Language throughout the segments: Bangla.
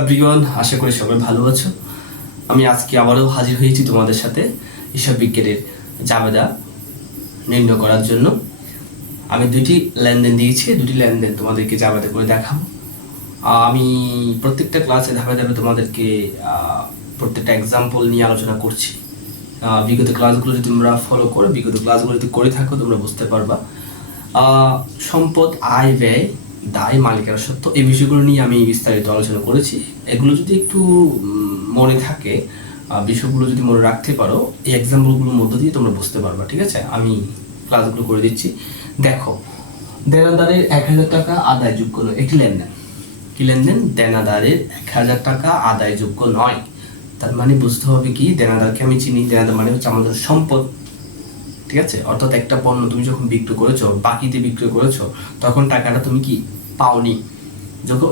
এভরিওয়ান আশা করি সবাই ভালো আছো। আমি আজকে আবারও হাজির হয়েছি তোমাদের সাথে হিসাব বিজ্ঞানের জাবেদা নির্ণয় করার জন্য। আমি দুটি লেনদেন দিয়েছি দুটি লেনদেন তোমাদেরকে জাবেদা করে দেখাবো। আমি প্রত্যেকটা ক্লাসে ধাপে ধাপে তোমাদেরকে প্রত্যেকটা এক্সাম্পল নিয়ে আলোচনা করছি। বিগত ক্লাসগুলো যদি তোমরা ফলো করো, বিগত ক্লাসগুলো যদি করে থাকো, তোমরা বুঝতে পারবা। সম্পদ, আয়, ব্যয় দায় মালিকের সত্য এই বিষয়গুলো নিয়ে আমি বিস্তারিত আলোচনা করেছি। এগুলো যদি একটু মনে থাকে বিষয়গুলো যদি মনে রাখতে পারো, এই এক্সাম্পলগুলোর মধ্য দিয়ে তোমরা বুঝতে পারবা, ঠিক আছে? আমি ক্লাসগুলো করে দিচ্ছি। দেখো, দেনাদারের এক হাজার টাকা আদায়যোগ্য নয়। একটি লেনদেন? কি লেনদেন? দেনাদারের এক হাজার টাকা আদায়যোগ্য নয়। তার মানে বুঝতে হবে কি, দেনাদারকে আমি চিনি, দেনাদার মানে হচ্ছে আমাদের সম্পদ, ঠিক আছে? অর্থাৎ একটা পণ্য তুমি যখন বিক্রি করেছ, বাকিতে বিক্রি করেছ, তখন টাকাটা তুমি কি পাওনি।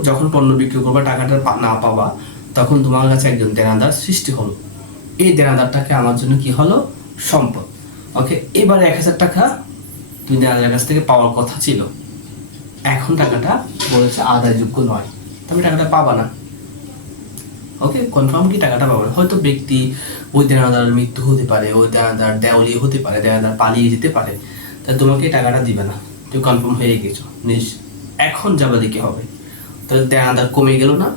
যখন পণ্য বিক্রি করবা, টাকাটা না পাবা, তখন তোমার কাছে একজন দেনাদার সৃষ্টি হলো। এই দেনাদারটাকে আমার জন্য কি হলো? সম্পদ। ওকে, এবার এক হাজার টাকা তুমি দেনাদারের কাছ থেকে পাওয়ার কথা ছিল। এখন টাকাটা বলেছে আদায়যোগ্য নয়। তুমি টাকাটা পাবা না। ওকে কনফার্ম কি টাকাটা পাবে হয়তো ব্যক্তি ওই দেনাদারের মৃত্যু হতে পারে, ওই দেনাদার দেওয়ালি হতে পারে, দেনাদার পালিয়ে যেতে পারে। তাই তোমাকে টাকাটা দিবে না। তুমি কনফার্ম হয়ে গেছো নিস এখন যাবে কি হবে? তাহলে দেনাদার কমে গেল না?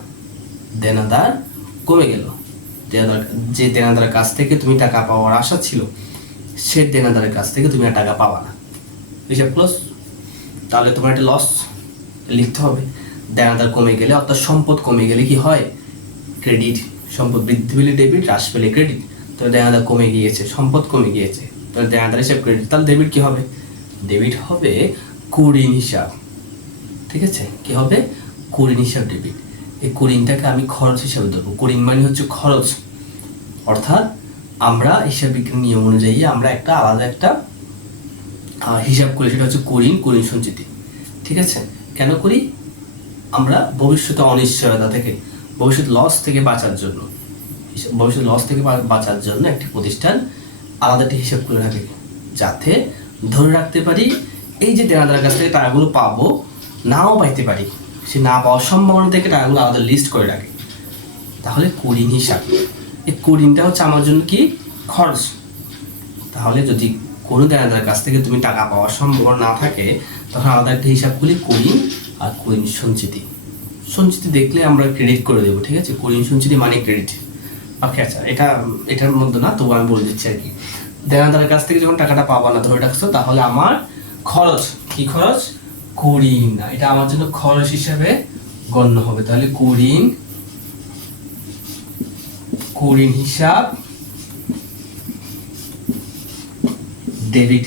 দেনাদার কমে গেল। দেনাদার যে দেনাদারের কাছ থেকে তুমি টাকা পাওয়ার আশা ছিল, সে দেনাদারের কাছ থেকে তুমি আর টাকা পাবা না। হিসাব ক্লোজ। তাহলে তোমার একটা লস লিখতে হবে। দেনাদার কমে গেলে অর্থাৎ সম্পদ কমে গেলে কি হয়? ক্রেডিট সম্পদ বৃদ্ধি পেলে ডেবিট হ্রাস পেলে ক্রেডিট তাহলে দেনাদার কমে গিয়েছে, সম্পদ কমে গিয়েছে। তাহলে দেনাদার হিসাব ক্রেডিট তাহলে ডেবিট কি হবে? ডেবিট হবে কুড়িন হিসাব। ঠিক আছে? কি হবে? কুড়িন হিসাব ডেবিট এই কুড়িনটাকে আমি খরচ হিসাবে দেবো কুড়িন মানে হচ্ছে খরচ। অর্থাৎ আমরা হিসাব বিজ্ঞান নিয়ম অনুযায়ী আমরা একটা আলাদা একটা হিসাব করি। সেটা হচ্ছে কুড়িন কুড়িন সঞ্চিতি। ঠিক আছে? কেন করি? আমরা ভবিষ্যতে অনিশ্চয়তা থেকে, ভবিষ্যৎ লস থেকে বাঁচার জন্য ভবিষ্যৎ লস থেকে বাঁচার জন্য একটি প্রতিষ্ঠান আলাদা একটি হিসাব করে রাখে। যাতে ধরে রাখতে পারি, এই যে দেনাদারের কাছ থেকে টাকাগুলো পাবো নাও পাইতে পারি। সে না পাওয়ার সম্ভাবনা থেকে টাকাগুলো আলাদা লিস্ট করে রাখে। তাহলে কুড়িন হিসাব। এই কুড়িনটা হচ্ছে আমার জন্য কি? খরচ। তাহলে যদি কোনো দেনাদার কাছ থেকে তুমি টাকা পাওয়ার সম্ভাবনা না থাকে, তখন আলাদা একটা হিসাব করি কুড়িন আর কুড়িন সঞ্চিতি। সঞ্চিতি দেখলে আমরা ক্রেডিট করে দেবো, ঠিক আছে? কুড়িন সঞ্চিতি মানে ক্রেডিট ওকে আচ্ছা এটা, এটার মধ্যে না, তবু আমি বলে দিচ্ছি আর কি। দেনাদারের কাছ থেকে যখন টাকাটা পাবা না, ধরে রাখছো, তাহলে আমার খরচ, কি খরচ? কুড়িন না। এটা আমার জন্য খরচ হিসাবে গণ্য হবে। তাহলে কুড়িন কুড়িন হিসাব ডেবিট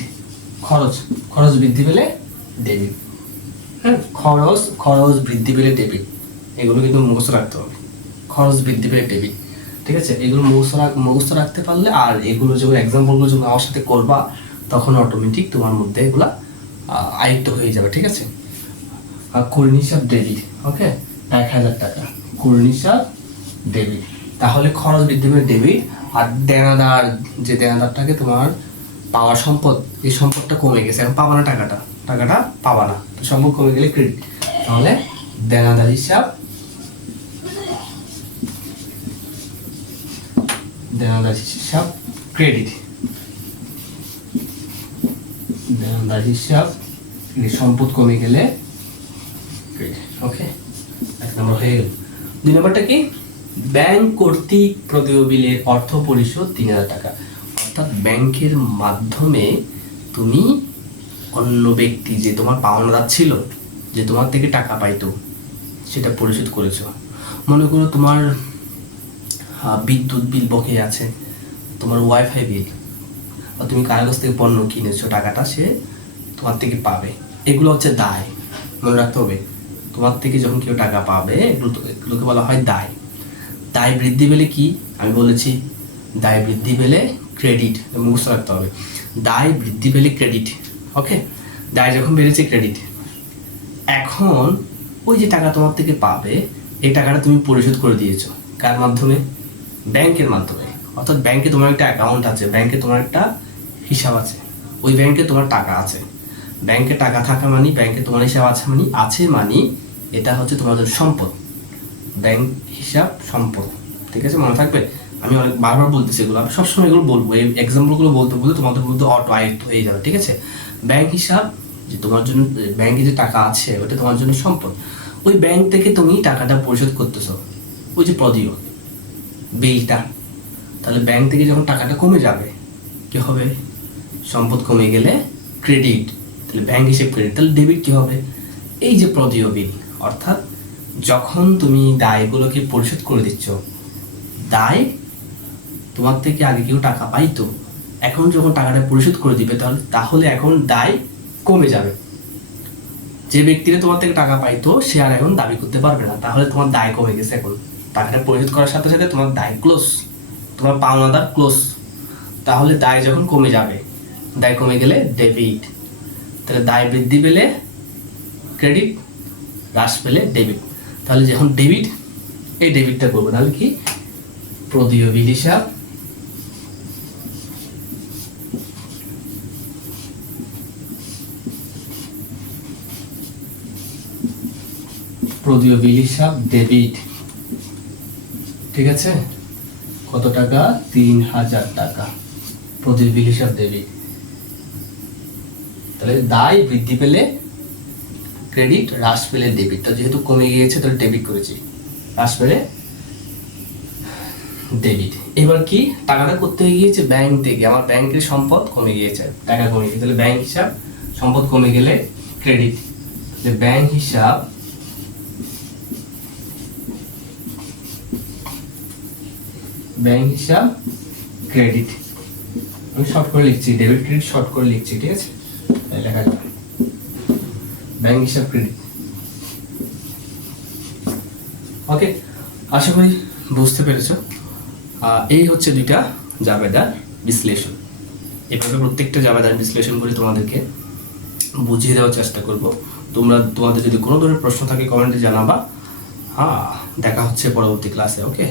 খরচ খরচ বৃদ্ধি পেলে ডেবিট হ্যাঁ খরচ খরচ বৃদ্ধি পেলে ডেবিট এগুলো কিন্তু মুখস্থ রাখতে হবে। খরচ বৃদ্ধি পেলে ডেবিট ঠিক আছে? এগুলো মুখস্থ রাখ, মুখস্থ রাখতে পারলে আর এগুলো যখন এক্সাম্পলগুলো যখন আমার সাথে করবা, তখন অটোমেটিক তোমার মধ্যে এগুলা আয়ত্ত হয়ে যাবে, ঠিক আছে? হিসাব ওকে? এক হাজার টাকা। হিসাব ডেবিট তাহলে খরচ বৃদ্ধি পেলে ডেবিট আর দেনাদার, যে দেনাদারটাকে তোমার পাওয়ার সম্পদ, এই সম্পদটা কমে গেছে। এখন পাবা না টাকাটা? টাকাটা পাবা না। সম্পদ কমে গেলে ক্রেডিট তাহলে দেনাদার হিসাব দেনাদার হিসাব ক্রেডিট হিসাব এই সম্পদ কমে গেলে ওকে এক নম্বর হয়ে গেল। দুই নম্বরটা কি? ব্যাংক কর্তৃক প্রদেয় বিলের অর্থ পরিশোধ তিন হাজার টাকা। অর্থাৎ ব্যাংকের মাধ্যমে তুমি অন্য ব্যক্তি যে তোমার পাওনাদার ছিল যে তোমার থেকে টাকা পাইতো সেটা পরিশোধ করেছ। মনে করো তোমার বিদ্যুৎ বিল বকে আছে তোমার ওয়াইফাই বিল বা তুমি কারও কাছ থেকে পণ্য কিনেছো টাকাটা সে তোমার থেকে পাবে। এগুলো হচ্ছে দায়। মনে রাখতে হবে, তোমার থেকে যখন কেউ টাকা পাবে এগুলোকে বলা হয় দায়। দায় বৃদ্ধি পেলে কি? আমি বলেছি, দায় বৃদ্ধি পেলে ক্রেডিট মুখস্থ রাখতে হবে। দায় বৃদ্ধি পেলে ক্রেডিট ওকে দায় যখন বেড়েছে ক্রেডিট এখন ওই যে টাকা তোমার থেকে পাবে, এই টাকাটা তুমি পরিশোধ করে দিয়েছ। কার মাধ্যমে? ব্যাংকের মাধ্যমে। অর্থাৎ ব্যাংকে তোমার একটা অ্যাকাউন্ট আছে, ব্যাংকে তোমার একটা হিসাব আছে। ওই ব্যাংকে তোমার টাকা আছে। ব্যাংকে টাকা থাকা মানে ব্যাংকে তোমার হিসাব আছে মানে আছে মানে এটা হচ্ছে তোমাদের সম্পদ। ব্যাংক হিসাব সম্পদ, ঠিক আছে? মনে থাকবে? আমি অনেক বারবার বলতেছি এগুলো, আমি সবসময় এগুলো বলব। এই এক্সাম্পলগুলো বলতে বলতে তোমাদের মধ্যে অটো আয়ত্ত হয়ে যাবে, ঠিক আছে? ব্যাংক হিসাব, যে তোমার জন্য, ব্যাংকে যে টাকা আছে, ওটা তোমার জন্য সম্পদ। ওই ব্যাংক থেকে তুমি টাকাটা পরিশোধ করতেছো, ওই যে প্রদীয় বিলটা। তাহলে ব্যাংক থেকে যখন টাকাটা কমে যাবে, কি হবে? সম্পদ কমে গেলে ক্রেডিট তাহলে ব্যাংক হিসেবে ক্রেডিট তাহলে ডেবিট কি হবে? এই যে প্রদীয় বিল অর্থাৎ যখন তুমি দায়গুলোকে পরিশোধ করে দিচ্ছ, দায় তোমার থেকে আগে কেউ টাকা পাইতো, এখন যখন টাকাটা পরিশোধ করে দিবে, তাহলে তাহলে এখন দায় কমে যাবে। যে ব্যক্তিরা তোমার থেকে টাকা পাইতো, সে আর এখন দাবি করতে পারবে না, তাহলে তোমার দায় কমে গেছে এখন। টাকাটা পরিশোধ করার সাথে সাথে তোমার দায় ক্লোজ তোমার পাওনাদার ক্লোজ তাহলে দায় যখন কমে যাবে, দায় কমে গেলে ডেবিট তাহলে দায় বৃদ্ধি পেলে ক্রেডিট হ্রাস পেলে ডেবিট তাহলে যখন ডেবিট এই ডেবিটটা করব। তাহলে কি? প্রদীয় বিল হিসাব। প্রদীয় বিল হিসাব ডেবিট ঠিক আছে? কত টাকা? তিন হাজার টাকা। প্রদীয় বিল হিসাব ডেবিট তাহলে দায় বৃদ্ধি পেলে ক্রেডিট হ্রাস পেলে ডেবিট তো যেহেতু কমে গিয়েছে, তাহলে ডেবিট করেছি। হ্রাস পেলে ডেবিট এবার কি? টাকাটা করতে গিয়েছে ব্যাংক থেকে। আমার ব্যাংকের সম্পদ কমে গিয়েছে, টাকা কমে গিয়েছে। তাহলে ব্যাংক হিসাব, সম্পদ কমে গেলে ক্রেডিট যে ব্যাংক হিসাব ব্যাংক হিসাব ক্রেডিট আমি শর্ট করে লিখছি ডেবিট ক্রেডিট শর্ট করে লিখছি, ঠিক আছে? লেখা যাবে ব্যাংক হিসাব ক্রেডিট ওকে আশা করি বুঝতে পেরেছ। এই হচ্ছে দুইটা জাবেদার বিশ্লেষণ। এভাবে প্রত্যেকটা জাবেদার বিশ্লেষণ করে তোমাদেরকে বুঝিয়ে দেওয়ার চেষ্টা করব। তোমরা, তোমাদের যদি কোনো ধরনের প্রশ্ন থাকে কমেন্টে জানাবা। হ্যাঁ দেখা হচ্ছে পরবর্তী ক্লাসে ওকে